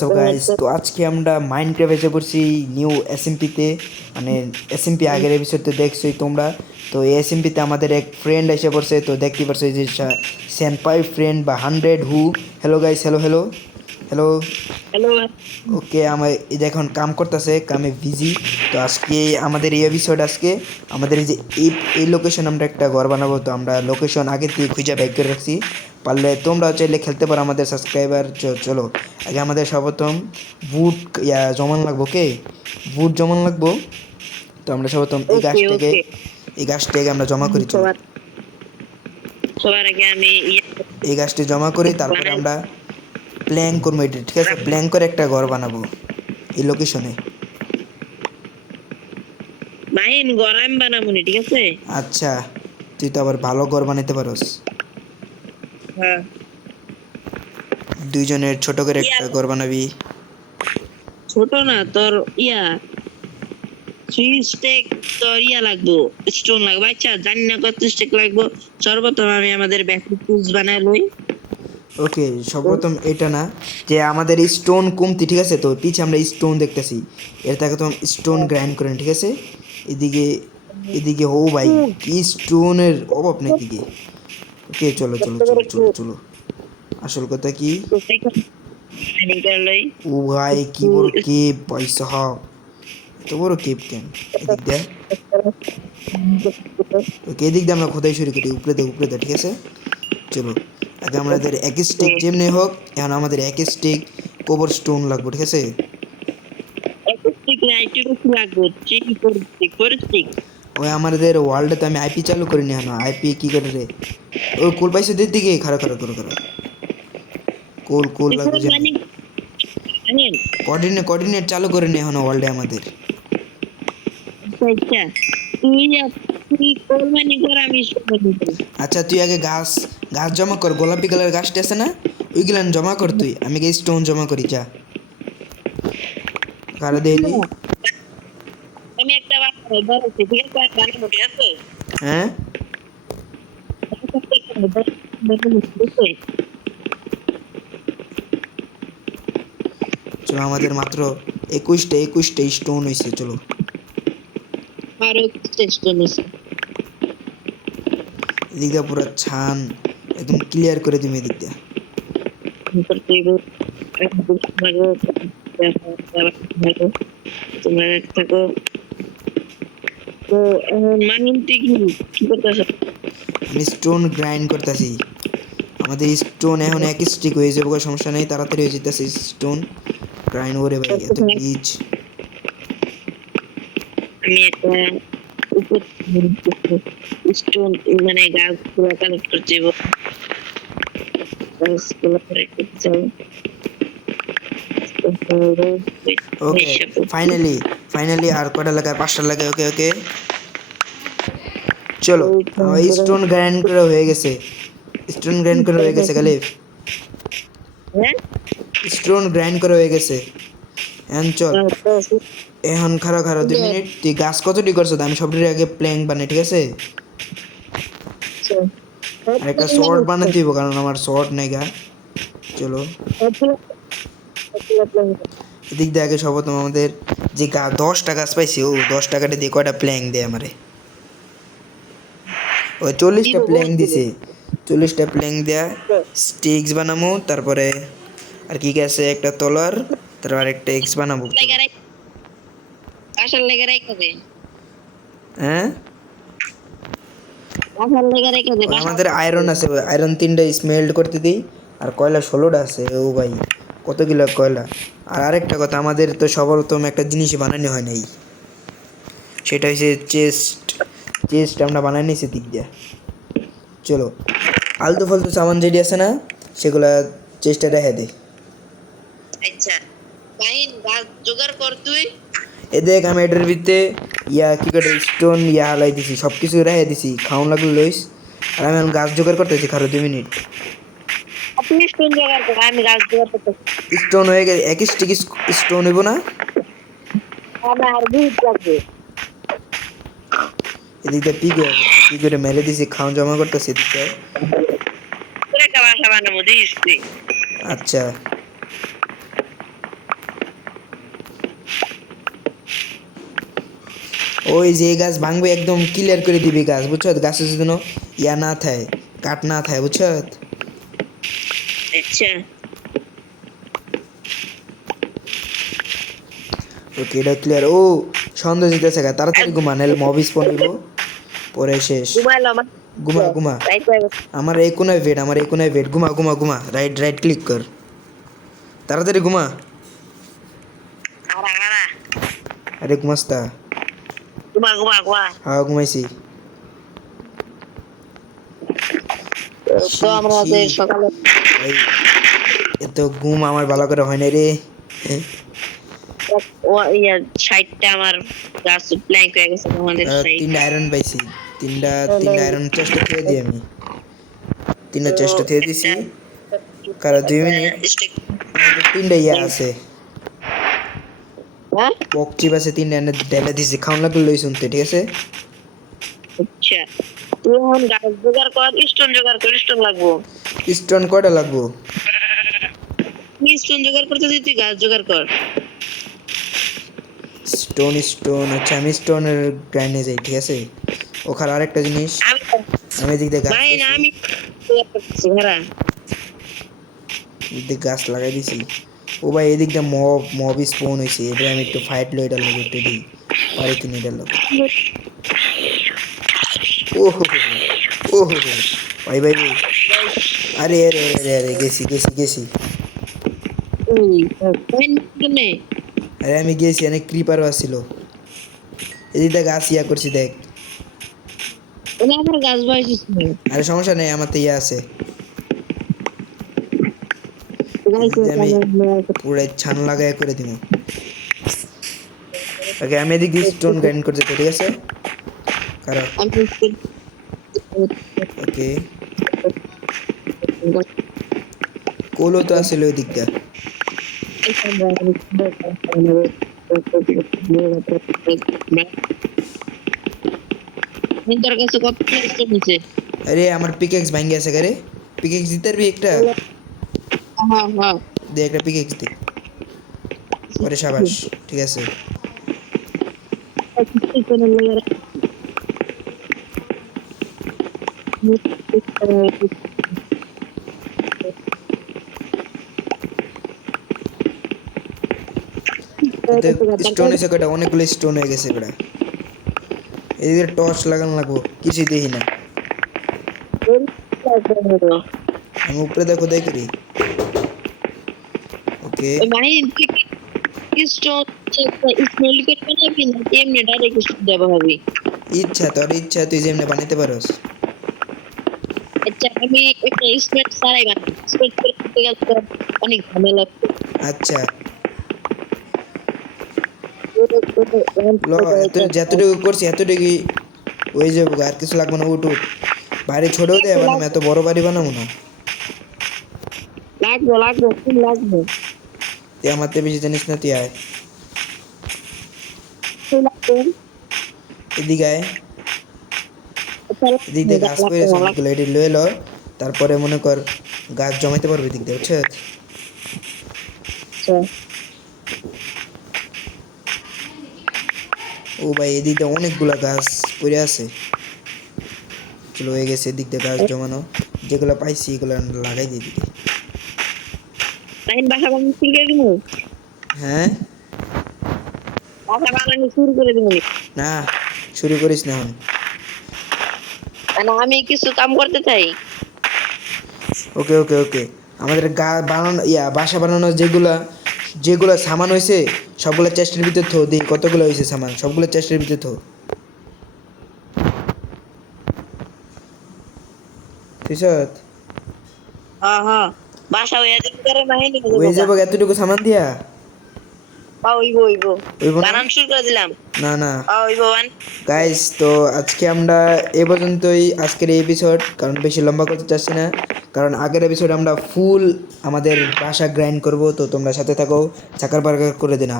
So guys, তো আজকে আমরা মাইনক্রাফট এসে পড়ছি নিউ এসএমপিতে। মানে এসএমপি আগের এপিসোডে দেখছোই তোমরা। তো এই এসএমপিতে আমাদের এক ফ্রেন্ড এসে পড়ছে, তো দেখতে পারছো এই যে সেনপাই ফ্রেন্ড বা 100 হু। Hello guys, hello hello hello. Hello. Okay, আমার এই যে এখন কাম করতেছে, কামে বিজি। তো আজকে আমাদের এই এপিসোড, আজকে আমাদের এই যে এই লোকেশন আমরা একটা ঘর বানাবো। তো আমরা লোকেশন আগে থেকে খুঁজে বের করে রাখছি, পারলে তোমরা চাইলে খেলতে পারো আমাদের সাবস্ক্রাইবার। চলো আগে আমাদের সর্বপ্রথম বুট জমান লাগবো। কে বুট জমান লাগবো? তো আমরা সর্বপ্রথম ওকে ওকে এই গাছটাকে আমরা জমা করি। চলো সবার সবার আগে আমি এই গাছটি জমা করি, তারপরে আমরা প্ল্যান করবো এটা, ঠিক আছে? প্ল্যান করে একটা ঘর বানাবো এই লোকেশনে। মাইন গরম বানাবো নি, ঠিক আছে? আচ্ছা, তুই তো আবার ভালো ঘর বানাইতে পারোস। হ্যাঁ, দুইজনের ছোট করে ইয়া একটা ঘর বানাবি। ছোট না তোর থ্রি স্টেক তোর লাগবো, স্টোন লাগবে। আচ্ছা, জানি না কত স্টেক লাগবো। সর্বপ্রথম আমি আমাদের ব্যাকআপ টুলস বানাই লই। ওকে, সর্বপ্রথম এটা না, যে আমাদের স্টোন কমতি, ঠিক আছে? তো পিছে আমরা স্টোন দেখতেছি, এর থেকে তো স্টোন গ্রাইন্ড করেন, ঠিক আছে? এদিকে এদিকে ও ভাই, কি স্টোনের অভাব নেই এদিকে। ওকে, চলো চলো চলো চলো চলো। আসল কথা কি, ও ভাই কি বড় কেপ ভাই সাহাব, এত বড় কেপ কেন? এদিক দেয়। ওকে, এদিক দিয়ে আমরা খোদাই শুরু করি, উপরে দে উপরে দে, ঠিক আছে? চলো আগে আমাদের এক স্টিক যেমনি হোক, এখন আমাদের এক স্টিক কোবর স্টোন লাগবে, ঠিক আছে? ওই আমাদের ওয়ার্ল্ডে তো আমি আইপি চালু করিনি এখন। আইপি কি করে রে? ও কোল পাইছে দিকে, খারাপ খারাপ করো করো। কোল কোল লাগবে যেমনি। কোঅর্ডিনেট চালু করিনি এখন ওয়ার্ল্ডে আমাদের। আচ্ছা, তুই আগে ঘাস ঘাস জমা কর, গোলাপি কালার ঘাসটা আছে না, ওইগুলান জমা কর তুই। আমি গিয়ে স্টোন জমা করি, যা। কারো দেলি। আমি একটা বানাচ্ছি, ঠিক আছে? বানাবো, ঠিক আছে? হ্যাঁ, চলো আমাদের মাত্র 21টা স্টোন হয়েছে। চলো আরো চেষ্টা নিছি। এদিক দিয়ে পুরো ছান একদম ক্লিয়ার করে দিবি এদিক দিয়ে। তোমরা থাকো। তো মানিনটি কি করতেছ? আমি স্টোন গ্রাইন্ড করতেছি। আমাদের স্টোন এখন এক স্টিক হয়ে যাবে, কোনো সমস্যা নেই, তাড়াতাড়ি হয়ে যেতেছে স্টোন গ্রাইন্ড করে। ভাই এত বীজ। আমি একটা উপর স্টোন মানে গাছগুলো কালেক্ট করছি, গাছগুলো কালেক্ট করছি। ওকে, ফাইনালি আর কটা লাগে? 5টা লাগে। ওকে ওকে, চলো আমার স্টোন গ্রাইন্ড করে হয়ে গেছে। স্টোন গ্রাইন্ড করে হয়ে গেছে গালিফ, স্টোন গ্রাইন্ড করে হয়ে গেছে। এখন চল, এখন খারাপ 2 মিনিট। তুই গাছ কতটি করছো? আমি সবটির আগে প্ল্যাঙ্ক বানাই, ঠিক আছে? আর একটা শর্ট বানাতে দিব, কারণ আমার শর্ট নেই গা। চলো এদিক দিয়ে আগে সর্বপ্রথম আমাদের যে 10টা গাছ পাইছি, ও 10 টাকাটা দিয়ে কয়টা প্ল্যাঙ্ক দেয় আমারে? ও 40টা প্ল্যাঙ্ক দিছে। 40টা প্ল্যাঙ্ক দেয়া স্টিক্স বানাবো, তারপরে আর কি কি আছে, একটা তলার, তারপর একটা এক্স বানাবো। হ্যাঁ, আমাদের আয়রন আছে, আয়রন 3টা স্মেল্ট করতে দিই। আর কয়লা 16টা আছে। ও ভাই, কত কিলো কয়লা! আর আরেকটা কথা, আমাদের তো সর্বপ্রথম একটা জিনিস বানানো হয় নাই, সেটা হচ্ছে চেস্ট আমরা বানাই নিয়েছি দিক দিয়ে। চলো আলতু ফালতু সামান যেটি আছে না, সেগুলা চেষ্টা রেখে দে। আচ্ছা জোগাড় কর তুই। এ দেখ, আমি এটার ভিতরে কি করে স্টোন হালাই দিছি, সব কিছু রেখে দিছি। খাওয়ান লাগলো লইস। আর আমি এখন গাছ জোগাড় করতেছি, 2 মিনিট। আপনি স্টোন জোগাড় কর, আমি গাছ জোগাড় করতে। স্টোন হয়ে গেছে, এক স্টিক স্টোন হইব না? আমার আর দুধ লাগবে। এদিকটা পি করে মেরে দিছি, খাওয়ান জমা করতেছি এদিকটা। একটা বাসা বানাবো, দিস তুই। আচ্ছা, ওই যে গাছ ভাঙবে একদম ক্লিয়ার করে দিবি গাছ বুঝছো গাছের জন্য ইয়া না থাকে কাট না থাকে বুঝছো আচ্ছা ওকে এটা ক্লিয়ার ও সন্ধ্যা যেতেছে গা তাড়াতাড়ি ঘুমা নাহলে মব স্পন হইব পরে শেষ ঘুমাইলো আমার ঘুমা ঘুমা রাইট হয়ে গেছে। আমার এই কোনায় ওয়েট আমার এই কোনায় ওয়েট ঘুমা ঘুমা ঘুমা রাইট রাইট ক্লিক কর তাড়াতাড়ি ঘুমা আরা আরা আরে ঘুমাস্তা ঘুমা ঘুমা ঘুমা হ্যাঁ ঘুমাইছি তো আমরা যে সকালে এই এত ঘুম আমার ভালো করে হয় না রে ও ইয়া সাইডটা আমার গাছ ব্ল্যাঙ্ক হয়ে গেছে আমাদের সাইড তিনটা আয়রন পাইছি তিনটা আয়রন চেষ্টা করে দিই আমি তিনটা চেষ্টা দিয়ে দিছি কারণ 2 মিনিট আমাদের তিনটা ইয়া আছে হ্যাঁ পকচিপ আছে তিনটা এনে ঢেলে দিছি খাওয়া লাগলে লই শুনতে ঠিক আছে আচ্ছা তুই এখন গাছ জোগাড় কর স্টোন জোগাড় কর স্টোন লাগবো স্টোন কয়টা লাগবো তুই স্টোন জোগাড় করতে তুই গাছ জোগাড় কর স্টোন আচ্ছা আমি স্টোনের গ্রাইন্ডে যাই ঠিক আছে ওখানে আরেকটা জিনিস আমি এদিক দিয়ে গাছ ভাই না আমি এদিক গাছ লাগাই দিছি ও ভাই এদিকটা মব স্পন হয়েছে এটা আমি একটু ফাইট লো এটার লোক একটু দিই পারি কিনে এটার লোক ওহো ওহো ভাই ভাই ভাই আরে আরে আরে আরে গেছি আরে আমি গেছি অনেক ক্রিপারও আসছিল এদিকটা গাছ ইয়া করছি দেখ আমার গাছ বয়স আরে সমস্যা নেই আমার তো ইয়া আছে আমি পুরো ছান লাগাই করে দিব ওকে আমি এদিক দিয়ে স্টোন গ্রাইন্ড করতে ঠিক আছে কারণ ওকে কোলো তো আসলে ওই দিকটা তোর কাছে কত নিচে আরে আমার পিকেক্স ভাঙ্গে আছে রে পিকেক্স দিতে পারবি একটা হ্যাঁ হ্যাঁ দে একটা পিকেক্স দে ওরে শাবাশ ঠিক আছে স্টোন এসে কটা অনেকগুলো স্টোন হয়ে গেছে কটা এদিকে টর্চ লাগানো লাগবো কিছু দেখি না আমি উপরে দেখো দেখি ওকে মানে স্টোন স্মেল করতে না কি এমনি ডাইরেক্ট স্টোন দেবো হবে তোর ইচ্ছা তুই যেমনি বানাইতে পারোস আচ্ছা আমি একটা স্পেস সারাই বানাই স্পেস করতে গেলে অনেক ঝামেলা আচ্ছা যতটুকু করছি এতটুকু হয়ে যাবো আর কিছু লাগবে না উঠ বাড়ি ছোটও দেয় বানাবো এত বড় বাড়ি বানাবো না লাগবে তুই আমার তো বেশি জানিস না তুই আয় এদিকে আয় এদিক দিয়ে গাছ করে অনেকগুলো এটি লয়ে লো তারপরে মনে কর গাছ জমাইতে পারবি এদিক দিয়ে বুঝছো ও ভাই এদিক দিয়ে অনেকগুলা গাছ পড়ে আছে চলো হয়ে গেছে এদিক দিয়ে গাছ জমানো যেগুলো পাইছি এগুলো লাগাই দিয়ে দিকে বাসা বানানো শুরু করে দিব হ্যাঁ বাসা বানানো শুরু করে দিব না শুরু করিস না মানে আমি কিছু কাম করতে চাই ওকে ওকে ওকে আমাদের বানানো বাসা বানানো যেগুলা সামান হয়েছে সবগুলো চেস্টের ভিতর থো দিই কতগুলো হয়েছে সামান সবগুলো চেস্টের ভিতর থো ঠিক হ্যাঁ হ্যাঁ বাসা হয়ে যাবে করে মাহিনী হয়ে যাবো এতটুকু সামান দিয়া ওইবো হইবো না? বানান শুরু করে দিলাম না না ওইবো গাইস তো আজকে আমরা এ পর্যন্তই আজকের এই এপিসোড কারণ বেশি লম্বা করতে চাচ্ছি না কারণ আগের এপিসোডে আমরা ফুল আমাদের বাসা গ্রাইন্ড করব তো তোমরা সাথে থাকো চাকার বার্গার করে দিনা